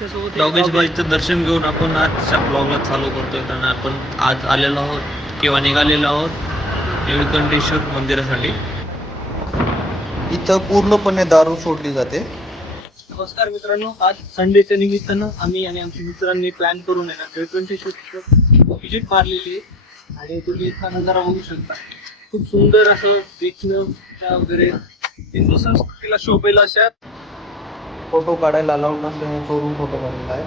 डॉगेशबाईचं दर्शन घेऊन आपण आजच्या ब्लॉगला चालू करतोय. कारण आपण आज आलेलो आहोत किंवा निघालेलो आहोत निळकंठेश्वर मंदिरासाठी. इथं पूर्णपणे दारू सोडली जाते. नमस्कार मित्रांनो, आज संडेच्या निमित्तानं आम्ही आणि आमच्या मित्रांनी प्लॅन करून निळकंठेश्वर व्हिजिट मारलेली आहे. आणि तुम्ही इथला नजारा बघू शकता. खूप सुंदर असं देखणं वगैरे हिंदू संस्कृतीला शोभेल अशा फोटो काढायला अलाउड नसल्याने चोरून फोटो काढलेला आहे.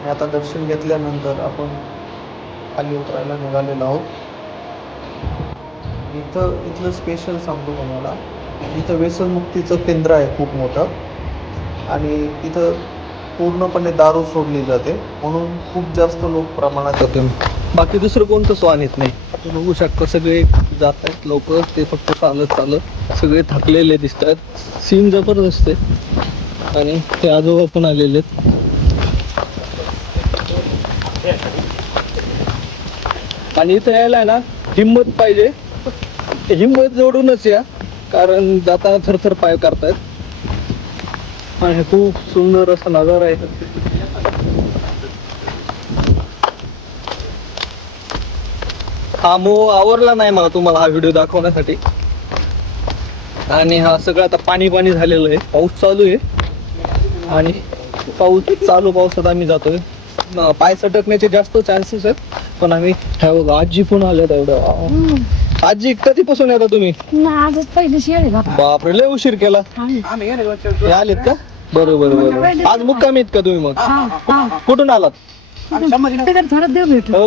आणि आता दर्शन घेतल्यानंतर आपण खाली उतरायला निघालेलो आहोत. इथलं स्पेशल सांगतो तुम्हाला. इथं व्यसनमुक्तीचं केंद्र आहे खूप मोठं. आणि इथं पूर्णपणे दारू सोडली जाते, म्हणून खूप जास्त लोक प्रमाणात येते. बाकी दुसरं कोणतं स्वान येत नाही. आपण बघू शकता सगळे जात आहेत लोक. ते फक्त चालत सगळे थकलेले दिसतात. सीन जबरदस्त आहे. आणि ते आजोबा पण आलेले आहेत. आणि इथं यायला आहे ना हिंमत पाहिजे. हिंमत जोडूनच या, कारण जाताना थरथर पाय करतायत. आणि खूप सुंदर असा नजारा आहे. हा मोह आवरला नाही मला तुम्हाला हा व्हिडिओ दाखवण्यासाठी. आणि हा सगळं आता पाणी झालेलं आहे. पाऊस चालू आहे. आणि पावसात आम्ही जातोय. पाय सटकण्याचे जास्त चान्सेस आहेत. पण आम्ही आजी पण आल्यात. एवढं आजी कधीपासून येता तुम्ही? आजच पहिलीच येळे बाबा. बापरे, लय उशीर केला. हे आलेत का? बरोबर. आज मुक्कामी आहेत का तुम्ही? मग कुठून आलात? थोडं देव भेटलं.